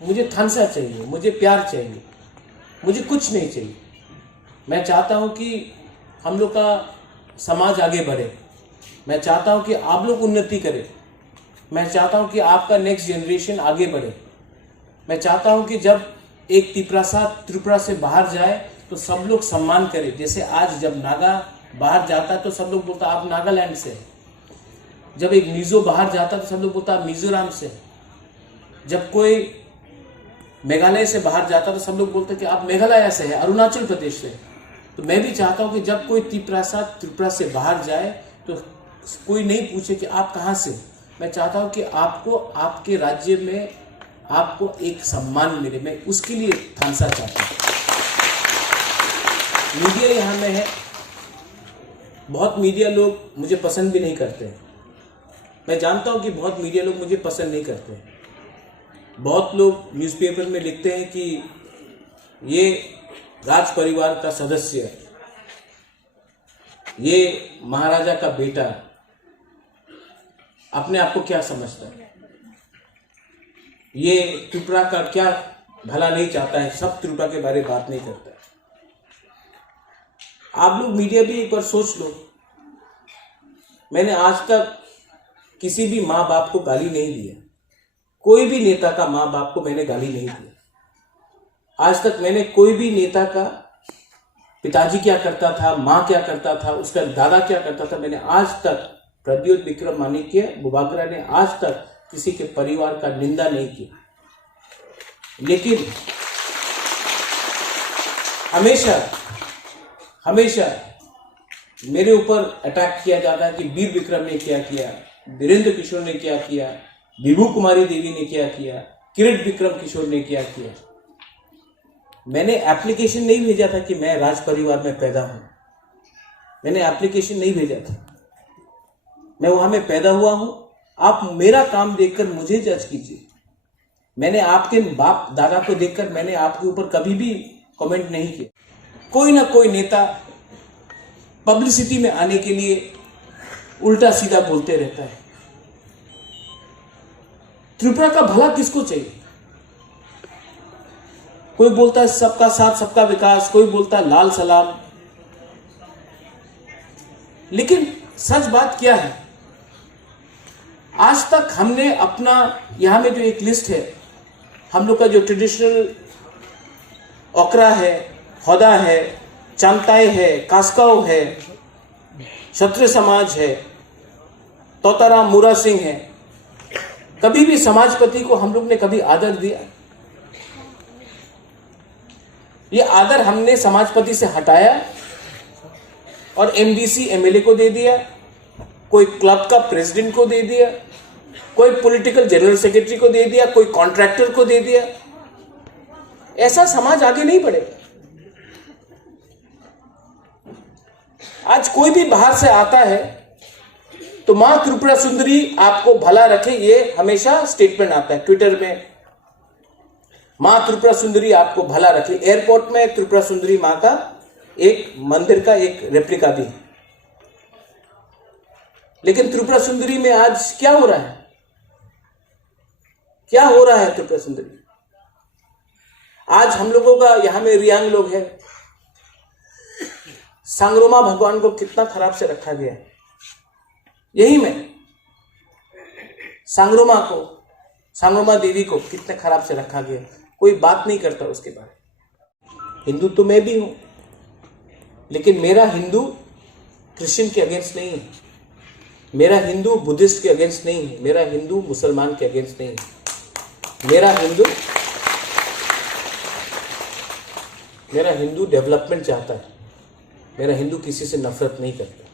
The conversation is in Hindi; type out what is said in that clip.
मुझे थानसा चाहिए, मुझे प्यार चाहिए, मुझे कुछ नहीं चाहिए। मैं चाहता हूँ कि हम लोग का समाज आगे बढ़े, मैं चाहता हूँ कि आप लोग उन्नति करें, मैं चाहता हूँ कि आपका नेक्स्ट जनरेशन आगे बढ़े। मैं चाहता हूँ कि जब एक त्रिपुरा से बाहर जाए तो सब लोग सम्मान करें। जैसे आज जब नागा बाहर जाता है तो सब लोग बोलता आप नागालैंड से हैं। जब एक मिजो बाहर जाता है तो सब लोग बोलता आप मिजोरम से हैं। जब कोई मेघालय से बाहर जाता है तो सब लोग बोलते कि आप मेघालय से हैं, अरुणाचल प्रदेश से। तो मैं भी चाहता हूँ कि जब कोई त्रिपुरा से बाहर जाए तो कोई नहीं पूछे कि आप कहाँ से। मैं चाहता हूँ कि आपको आपके राज्य में आपको एक सम्मान मिले। मैं उसके लिए थानसा चाहता हूँ। मीडिया यहाँ में है, बहुत मीडिया लोग मुझे पसंद भी नहीं करते हैं। मैं जानता हूँ कि बहुत मीडिया लोग मुझे पसंद नहीं करते हैं। बहुत लोग न्यूज़पेपर में लिखते हैं कि ये राज परिवार का सदस्य, ये महाराजा का बेटा, अपने आप को क्या समझता है, ये त्रिपुरा का क्या भला नहीं चाहता है, सब त्रिपुरा के बारे में बात नहीं करता है। आप लोग मीडिया भी एक बार सोच लो। मैंने आज तक किसी भी माँ बाप को गाली नहीं दिया, कोई भी नेता का माँ बाप को मैंने गाली नहीं दिया। आज तक मैंने कोई भी नेता का पिताजी क्या करता था, माँ क्या करता था, उसका दादा क्या करता था, मैंने आज तक, प्रद्योत विक्रम माणिक्य बुबागरा ने आज तक किसी के परिवार का निंदा नहीं किया। लेकिन हमेशा मेरे ऊपर अटैक किया जाता है कि वीर विक्रम ने क्या किया, वीरेंद्र किशोर ने क्या किया, विभू कुमारी देवी ने क्या किया, किरण विक्रम किशोर ने क्या किया। मैंने एप्लीकेशन नहीं भेजा था कि मैं राज परिवार में पैदा हूं। मैंने एप्लीकेशन नहीं भेजा था। मैं वहां में पैदा हुआ हूं। आप मेरा काम देखकर मुझे जज कीजिए। मैंने आपके बाप दादा को देखकर मैंने आपके ऊपर कभी भी कमेंट नहीं किया। कोई ना कोई नेता पब्लिसिटी में आने के लिए उल्टा सीधा बोलते रहता है। त्रिपुरा का भला किसको चाहिए? कोई बोलता है सबका साथ सबका विकास, कोई बोलता है लाल सलाम। लेकिन सच बात क्या है, आज तक हमने अपना, यहां में जो एक लिस्ट है, हम लोग का जो ट्रेडिशनल ओकरा है, हौदा है, चांताई है, कास्काव है, क्षत्रिय समाज है, तोताराम मूरा सिंह है, कभी भी समाजपति को हम लोग ने कभी आदर दिया? ये आदर हमने समाजपति से हटाया और एमडीसी एमएलए को दे दिया, कोई क्लब का प्रेसिडेंट को दे दिया, कोई पॉलिटिकल जनरल सेक्रेटरी को दे दिया, कोई कॉन्ट्रैक्टर को दे दिया। ऐसा समाज आगे नहीं बढ़ेगा। आज कोई भी बाहर से आता है तो मां त्रिपुरा सुंदरी आपको भला रखे, ये हमेशा स्टेटमेंट आता है ट्विटर में, मां त्रिपुरा सुंदरी आपको भला रखे। एयरपोर्ट में त्रिपुरा सुंदरी मां का एक मंदिर का एक रेप्लिका भी है। लेकिन त्रिपुरा सुंदरी में आज क्या हो रहा है? क्या हो रहा है त्रिपुरा सुंदरी? आज हम लोगों का यहां में रियांग लोग है, सांगरोमा भगवान को कितना खराब से रखा गया है। यही में सांगरोमा देवी को कितने खराब से रखा गया, कोई बात नहीं करता उसके बारे में। हिंदू तो मैं भी हूं, लेकिन मेरा हिंदू क्रिश्चियन के अगेंस्ट नहीं है, मेरा हिंदू बुद्धिस्ट के अगेंस्ट नहीं है, मेरा हिंदू मुसलमान के अगेंस्ट नहीं है। मेरा हिंदू डेवलपमेंट चाहता है। मेरा हिंदू किसी से नफरत नहीं करता।